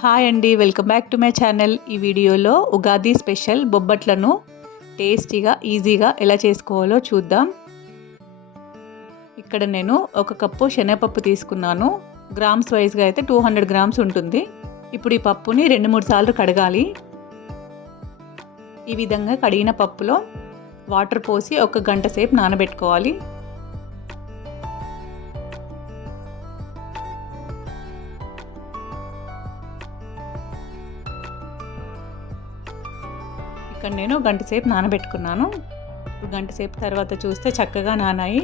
Hi అండి, welcome back to my channel. ఈ వీడియోలో ఉగాది స్పెషల్ బొబ్బట్లను టేస్టీగా ఈజీగా ఎలా చేసుకోవాలో చూద్దాం. ఇక్కడ నేను ఒక కప్పు శనగపప్పు తీసుకున్నాను. గ్రామ్స్ వైజ్గా అయితే 200 గ్రామ్స్ ఉంటుంది. ఇప్పుడు ఈ పప్పుని 2-3 సార్లు కడగాలి. ఈ విధంగా కడిగిన పప్పులో వాటర్ పోసి 1 గంట సేపు నానబెట్టుకోవాలి. ఇక్కడ నేను గంట సేపు నానబెట్టుకున్నాను. ఇప్పుడు గంట సేపు తర్వాత చూస్తే చక్కగా నానాయి.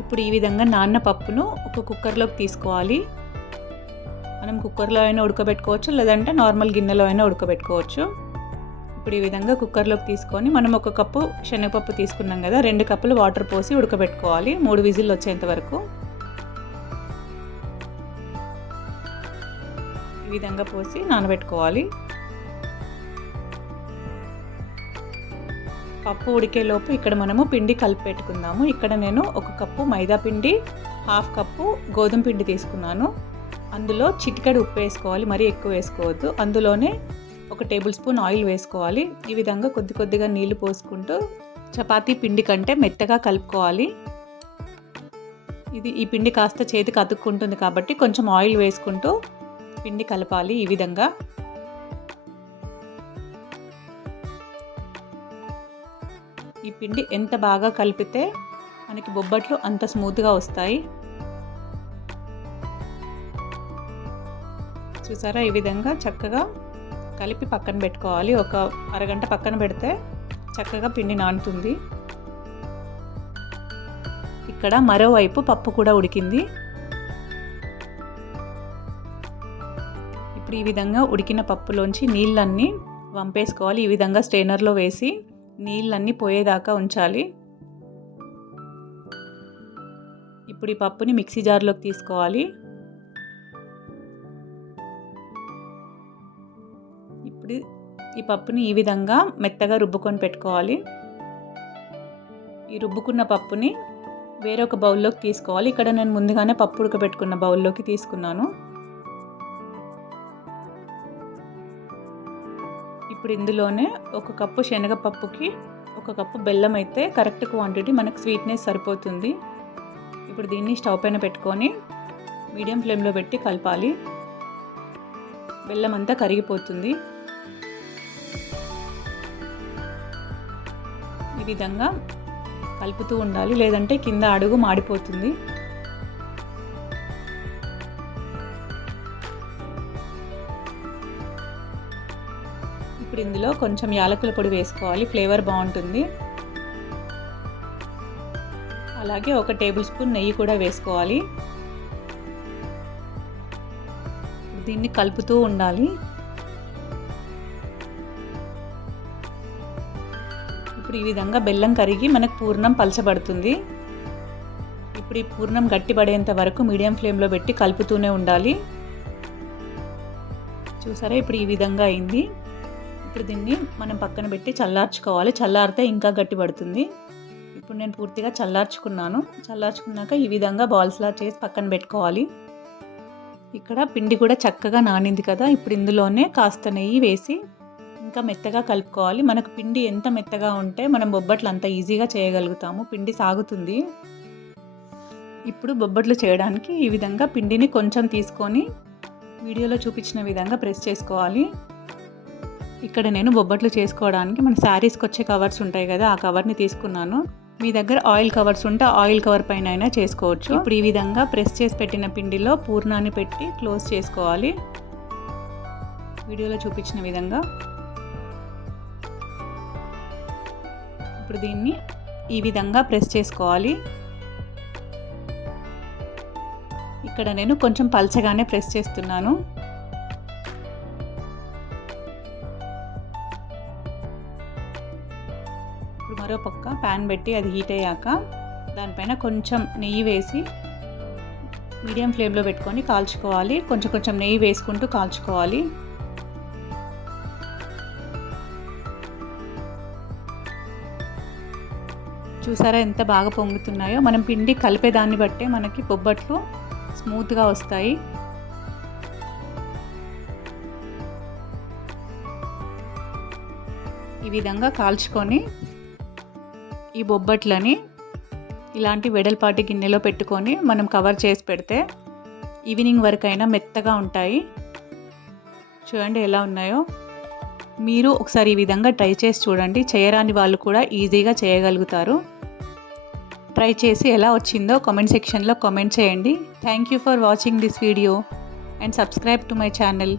ఇప్పుడు ఈ విధంగా నాన్న పప్పును ఒక కుక్కర్లోకి తీసుకోవాలి. మనం కుక్కర్లో అయినా ఉడకబెట్టుకోవచ్చు, లేదంటే నార్మల్ గిన్నెలో అయినా ఉడకబెట్టుకోవచ్చు. ఇప్పుడు ఈ విధంగా కుక్కర్లోకి తీసుకొని మనం 1 కప్పు శనగపప్పు తీసుకున్నాం కదా, 2 కప్పులు వాటర్ పోసి ఉడకబెట్టుకోవాలి 3 విజిల్లు వచ్చేంత వరకు. ఈ విధంగా పోసి నానబెట్టుకోవాలి. పప్పు ఉడికేలోపు ఇక్కడ మనము పిండి కలిపి పెట్టుకుందాము. ఇక్కడ నేను 1 కప్పు మైదా పిండి, 1/2 కప్పు గోధుమ పిండి తీసుకున్నాను. అందులో చిటికెడు ఉప్పు వేసుకోవాలి, మరీ ఎక్కువ వేసుకోవద్దు. అందులోనే 1 టేబుల్ స్పూన్ ఆయిల్ వేసుకోవాలి. ఈ విధంగా కొద్ది కొద్దిగా నీళ్లు పోసుకుంటూ చపాతీ పిండి కంటే మెత్తగా కలుపుకోవాలి. ఈ పిండి కాస్త చేతికి అతుక్కుంటుంది కాబట్టి కొంచెం ఆయిల్ వేసుకుంటూ పిండి కలపాలి. ఈ విధంగా ఈ పిండి ఎంత బాగా కలిపితే మనకి బొబ్బట్లు అంత స్మూత్గా వస్తాయి. చూసారా, ఈ విధంగా చక్కగా కలిపి పక్కన పెట్టుకోవాలి. 1 అరగంట పక్కన పెడితే చక్కగా పిండి నానుతుంది. ఇక్కడ మరోవైపు పప్పు కూడా ఉడికింది. ఇప్పుడు ఈ విధంగా ఉడికిన పప్పులోంచి నీళ్ళన్నీ వంపేసుకోవాలి. ఈ విధంగా స్ట్రైనర్లో వేసి నీళ్ళన్నీ పోయేదాకా ఉంచాలి. ఇప్పుడు ఈ పప్పుని మిక్సీ జార్లోకి తీసుకోవాలి. ఇప్పుడు ఈ పప్పుని ఈ విధంగా మెత్తగా రుబ్బుకొని పెట్టుకోవాలి. ఈ రుబ్బుకున్న పప్పుని వేరొక బౌల్లోకి తీసుకోవాలి. ఇక్కడ నేను ముందుగానే పప్పు ఉడకబెట్టుకున్న బౌల్లోకి తీసుకున్నాను. ఇప్పుడు ఇందులోనే 1 కప్పు శనగపప్పుకి 1 కప్పు బెల్లం అయితే కరెక్ట్ క్వాంటిటీ, మనకు స్వీట్నెస్ సరిపోతుంది. ఇప్పుడు దీన్ని స్టవ్ పైన పెట్టుకొని మీడియం ఫ్లేమ్లో పెట్టి కలపాలి. బెల్లం అంతా కరిగిపోతుంది. ఈ విధంగా కలుపుతూ ఉండాలి, లేదంటే కింద అడుగు మాడిపోతుంది. ఇప్పుడు ఇందులో కొంచెం యాలకుల పొడి వేసుకోవాలి, ఫ్లేవర్ బాగుంటుంది. అలాగే 1 టేబుల్ స్పూన్ నెయ్యి కూడా వేసుకోవాలి. దీన్ని కలుపుతూ ఉండాలి. ఇప్పుడు ఈ విధంగా బెల్లం కరిగి మనకు పూర్ణం పలచబడుతుంది. ఇప్పుడు ఈ పూర్ణం గట్టిపడేంత వరకు మీడియం ఫ్లేమ్లో పెట్టి కలుపుతూనే ఉండాలి. చూసారా, ఇప్పుడు ఈ విధంగా అయింది. ఇప్పుడు దీన్ని మనం పక్కన పెట్టి చల్లార్చుకోవాలి. చల్లారితే ఇంకా గట్టిపడుతుంది. ఇప్పుడు నేను పూర్తిగా చల్లార్చుకున్నాక ఈ విధంగా బాల్స్లా చేసి పక్కన పెట్టుకోవాలి. ఇక్కడ పిండి కూడా చక్కగా నానింది కదా, ఇప్పుడు ఇందులోనే కాస్త నెయ్యి వేసి ఇంకా మెత్తగా కలుపుకోవాలి. మనకు పిండి ఎంత మెత్తగా ఉంటే మనం బొబ్బట్లు అంత ఈజీగా చేయగలుగుతాము. పిండి సాగుతుంది. ఇప్పుడు బొబ్బట్లు చేయడానికి ఈ విధంగా పిండిని కొంచెం తీసుకొని వీడియోలో చూపించిన విధంగా ప్రెస్ చేసుకోవాలి. ఇక్కడ నేను బొబ్బట్లు చేసుకోవడానికి మన శారీస్కి వచ్చే కవర్స్ ఉంటాయి కదా, ఆ కవర్ని తీసుకున్నాను. మీ దగ్గర ఆయిల్ కవర్స్ ఉంటే ఆయిల్ కవర్ పైన అయినా చేసుకోవచ్చు. ఇప్పుడు ఈ విధంగా ప్రెస్ చేసి పెట్టిన పిండిలో పూర్ణాన్ని పెట్టి క్లోజ్ చేసుకోవాలి. వీడియోలో చూపించిన విధంగా. ఇప్పుడు దీన్ని ఈ విధంగా ప్రెస్ చేసుకోవాలి. ఇక్కడ నేను కొంచెం పల్చగానే ప్రెస్ చేస్తున్నాను. మరో పక్క ప్యాన్ పెట్టి అది హీట్ అయ్యాక దానిపైన కొంచెం నెయ్యి వేసి మీడియం ఫ్లేమ్లో పెట్టుకొని కాల్చుకోవాలి. కొంచెం నెయ్యి వేసుకుంటూ కాల్చుకోవాలి. చూసారా ఎంత బాగా పొంగుతున్నాయో. మనం పిండి కలిపేదాన్ని బట్టే మనకి బొబ్బట్లు స్మూత్గా వస్తాయి. ఈ విధంగా కాల్చుకొని ఈ బొబ్బట్లని ఇలాంటి వెడల్పాటి గిన్నెలో పెట్టుకొని మనం కవర్ చేసి పెడితే ఈవినింగ్ వరకైనా మెత్తగా ఉంటాయి. చూడండి ఎలా ఉన్నాయో. మీరు ఒకసారి ఈ విధంగా ట్రై చేసి చూడండి. చేయరాని వాళ్ళు కూడా ఈజీగా చేయగలుగుతారు. ట్రై చేసి ఎలా వచ్చిందో కామెంట్ సెక్షన్లో కామెంట్ చేయండి. Thank you for watching this video and subscribe to my channel.